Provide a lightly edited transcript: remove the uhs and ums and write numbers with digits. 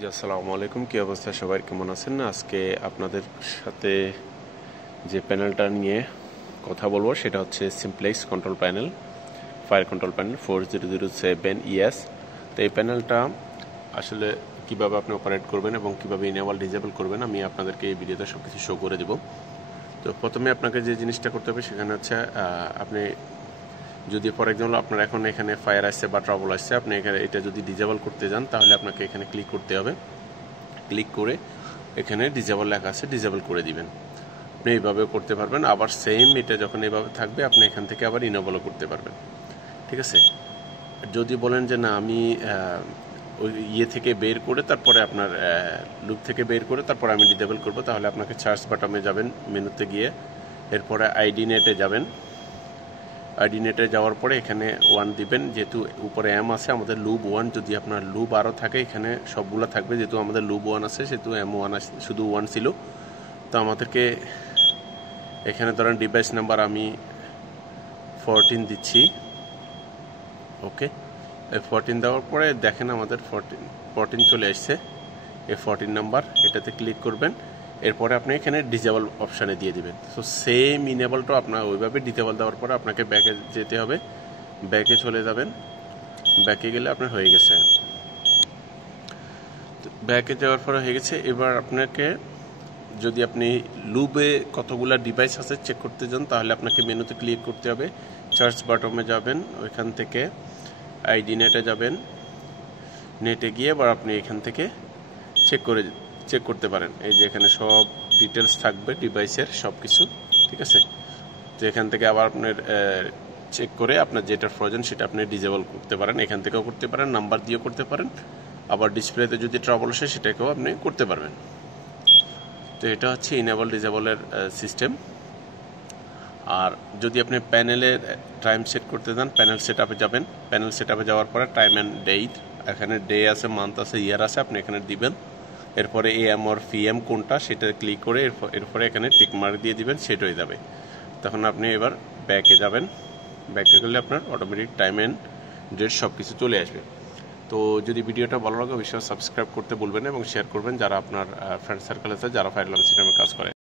জি আসসালামু আলাইকুম, কি অবস্থা সবাই, কেমন আছেন? আজকে আপনাদের সাথে যে প্যানেলটা নিয়ে কথা বলবো সেটা হচ্ছে simplex control panel, fire control panel 4007 তো এই প্যানেলটা আসলে কিভাবে আপনি অপারেট করবেন এবং কিভাবে ইনেবল ডিজেবল করবেন আমি আপনাদেরকে এই ভিডিওতে সব কিছু শো করে দেব। তো প্রথমে আপনাকে যে জিনিসটা করতে হবে সেখানে হচ্ছে আপনি যদি ফর এক্সাম্পল আপনার এখন এখানে ফায়ার আসছে বা ট্রাবল আসছে, আপনি এখানে এটা যদি ডিজেবল করতে যান তাহলে আপনাকে এখানে ক্লিক করতে হবে। ক্লিক করে এখানে ডিজেবল লেখা আছে, ডিজেবল করে দিবেন। আপনি এইভাবেও করতে পারবেন, আবার সেম এটা যখন এইভাবে থাকবে আপনি এখান থেকে আবার ইনেবলও করতে পারবেন। ঠিক আছে, যদি বলেন যে না আমি ওই ইয়ে থেকে বের করে তারপরে আপনার লুপ থেকে বের করে তারপরে আমি ডিজেবল করব, তাহলে আপনাকে সার্চ বাটনে যাবেন, মেনুতে গিয়ে এরপরে আইডি নেটে যাবেন। আইডি নেটে যাওয়ার পরে এখানে 1 দিবেন, যেহেতু উপরে এম আছে আমাদের লুপ 1, যদি আপনার লুপ আরও থাকে এখানে সবগুলো থাকবে, যেহেতু আমাদের লুপ 1 আছে সেহেতু M1 শুধু 1 ছিল। তো আমাদেরকে এখানে ধরেন ডিভাইস নাম্বার আমি 14 দিচ্ছি। ওকে, এই 14 দেওয়ার পরে দেখেন আমাদের 14 চলে আসছে। এই 14 নাম্বার এটাতে ক্লিক করবেন, এরপরে আপনি এখানে ডিজেবল অপশানে দিয়ে দিবেন। সো সেম ইনেবলটা আপনার ওইভাবে ডিজেবল দেওয়ার পরে আপনাকে ব্যাকে যেতে হবে, ব্যাকে চলে যাবেন। ব্যাকে গেলে আপনার হয়ে গেছে, ব্যাকে যাওয়ার পরে হয়ে গেছে। এবার আপনাকে যদি আপনি লুবে কতগুলা ডিভাইস আছে চেক করতে যান তাহলে আপনাকে মেনুতে ক্লিক করতে হবে, সার্চ বাটনে যাবেন, ওইখান থেকে আইডি নেটে যাবেন, নেটে গিয়ে এবার আপনি এখান থেকে চেক করতে পারেন। এই যে এখানে সব ডিটেলস থাকবে ডিভাইসের সব কিছু। ঠিক আছে, তো এখান থেকে আবার আপনার চেক করে আপনার যেটা প্রয়োজন সেটা আপনি ডিজেবল করতে পারেন, এখান থেকেও করতে পারেন, নাম্বার দিয়েও করতে পারেন, আবার ডিসপ্লেতে যদি ট্রাবল আসে সেটাকেও আপনি করতে পারবেন। তো এটা হচ্ছে ইনেবল ডিজেবলের সিস্টেম। আর যদি আপনি প্যানেলের টাইম সেট করতে চান প্যানেল সেট আপে যাবেন, প্যানেল সেট আপে যাওয়ার পরে টাইম অ্যান্ড ডেট, এখানে ডে আছে, মান্থ আছে, ইয়ার আছে, আপনি এখানে দিবেন। এরপরে AM or PM কোনটা সেটা ক্লিক করে এরপরে এখানে টিক মার্ক দিয়ে দিবেন, সেট হয়ে যাবে। তখন আপনি এবার ব্যাকে যাবেন, ব্যাকে গেলে আপনার অটোমেটিক টাইম অ্যান্ড ডেট সব কিছু চলে আসবে। তো যদি ভিডিওটা ভালো লাগে অবশ্যই সাবস্ক্রাইব করতে বলবেন এবং শেয়ার করবেন যারা আপনার ফ্রেন্ড সার্কেল আছে যারা ফায়ার অ্যালার্ম সিস্টেমে কাজ করে।